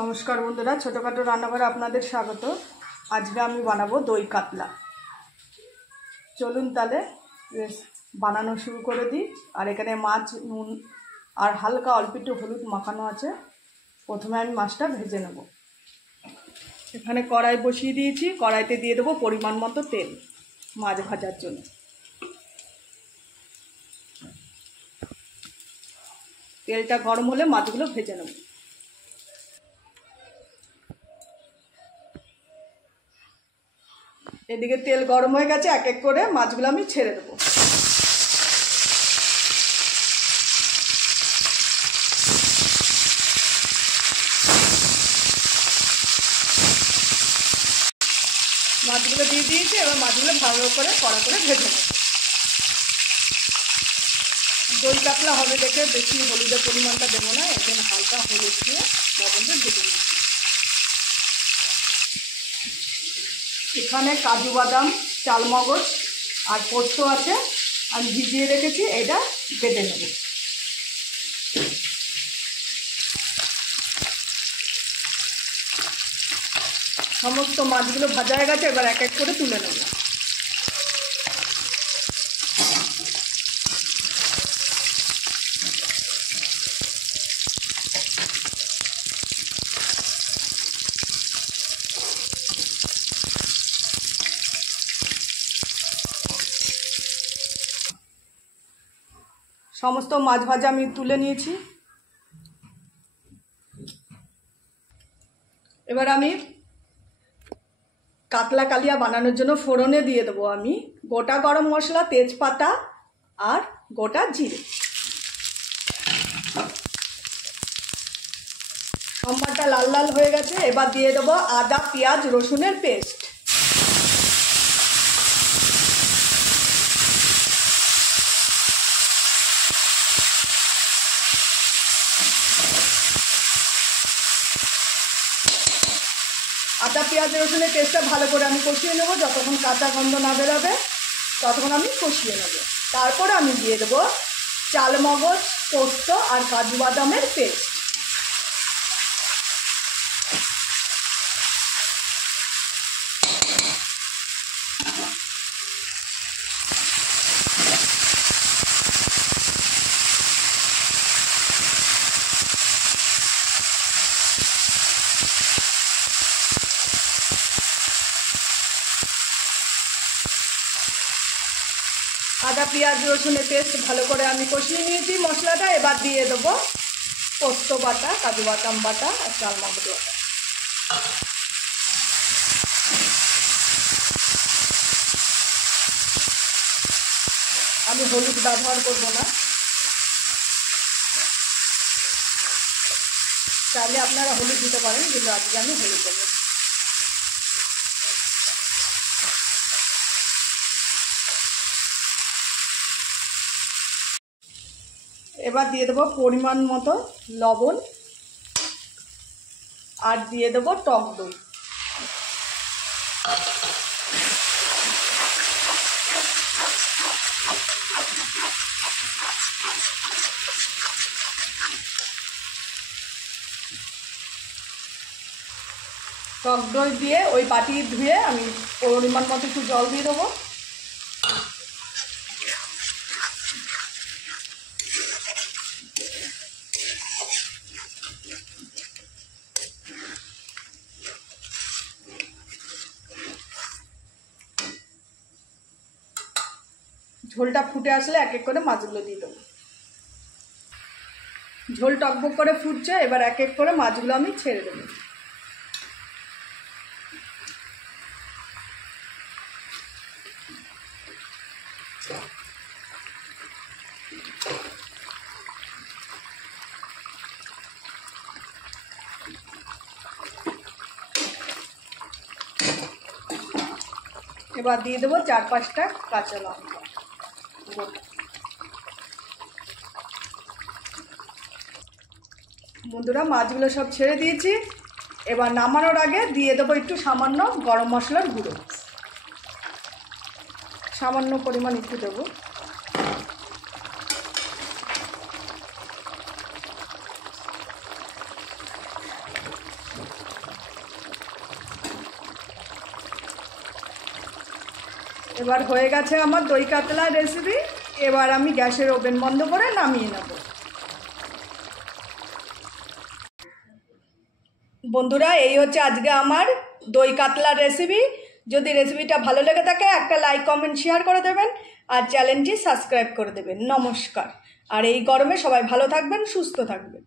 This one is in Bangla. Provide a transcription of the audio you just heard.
নমস্কার বন্ধুরা, ছোটোখাটো রান্নাঘরে আপনাদের স্বাগত। আজকে আমি বানাবো দই কাতলা। চলুন তাহলে বানানো শুরু করে দিই। আর এখানে মাছ, নুন আর হালকা অল্প একটু হলুদ মাখানো আছে। প্রথমে আমি মাছটা ভেজে নেব। এখানে কড়াই বসিয়ে দিয়েছি, কড়াইতে দিয়ে দেবো পরিমাণ মতো তেল মাছ ভাজার জন্য। তেলটা গরম হলে মাছগুলো ভেজে নেব। এদিকে তেল গরম হয়ে গেছে, এক এক করে মাছগুলো আমি ছেড়ে দেবো। মাছগুলো দিয়ে দিয়েছি, এবার মাছগুলো ভালো করে কড়া করে ভেজে নেব। দই কাতলা হবে দেখে বেশি হলুদের পরিমাণটা দেবো না, এর জন্য হালকা হলুদ দিয়ে লবণটা ভেজে নিচ্ছি। এখানে কাজু বাদাম, চালমগজ আর পোস্ত আছে, আমি ভিজিয়ে রেখেছি, এটা বেটে নেব। সমস্ত মাছগুলো ভাজা হয়ে গেছে, এবার এক এক করে তুলে নেব। সমস্ত মাছ ভাজা আমি তুলে নিয়েছি। এবার আমি কাতলা কালিয়া বানানোর জন্য ফোড়নে দিয়ে দেবো আমি গোটা গরম মশলা, তেজপাতা আর গোটা জিরে। সম্বারটা লাল লাল হয়ে গেছে, এবার দিয়ে দেবো আদা, পেঁয়াজ, রসুনের পেস্ট। আদা, পেঁয়াজ, রসুনের পেস্টটা ভালো করে আমি কষিয়ে নেবো। যতক্ষণ কাঁচা গন্ধ না বেরোবে ততক্ষণ আমি কষিয়ে নেব। তারপরে আমি দিয়ে দেবো চালমগজ, পোস্ত আর কাজু বাদামের পেস্ট। আদা, পেঁয়াজ, রসুনের পেস্ট ভালো করে আমি কষিয়ে নিয়েছি মশলাটা। এবার দিয়ে দেবো পোস্ত বাটা, কাজু বাদাম বাটা আর চালমগজ বাটা। আমি হলুদ ব্যবহার করব না, চাইলে আপনারা হলুদ দিতে পারেন, কিন্তু আজকে আমি হলুদ দেবো। এবার দিয়ে দেবো পরিমাণ মতো লবণ আর দিয়ে দেবো টক দই। টক দই দিয়ে ওই বাটি ধুয়ে আমি পরিমাণ মতো একটু জল দিয়ে দেবো। ঝোলটা ফুটে আসলে এক এক করে মাছগুলো দিয়ে দেবো। ঝোল টকবক করে ফুটছে, এবার এক এক করে মাছগুলো আমি ছেড়ে দেবো। এবার দিয়ে দেবো 4-5টা কাঁচা লঙ্কা। বন্ধুরা, মাছগুলো সব ছেড়ে দিয়েছি। এবার নামানোর আগে দিয়ে দেবো একটু সামান্য গরম মশলার গুঁড়ো, সামান্য পরিমাণ একটু দেবো। এবার হয়ে গেছে আমার দই কাতলা রেসিপি। এবার আমি গ্যাসের ওভেন বন্ধ করে নামিয়ে নেব। বন্ধুরা, এই হচ্ছে আজকে আমার দই কাতলার রেসিপি। যদি রেসিপিটা ভালো লেগে থাকে একটা লাইক কমেন্ট শেয়ার করে দেবেন আর চ্যানেলটি সাবস্ক্রাইব করে দেবেন। নমস্কার। আর এই গরমে সবাই ভালো থাকবেন, সুস্থ থাকবেন।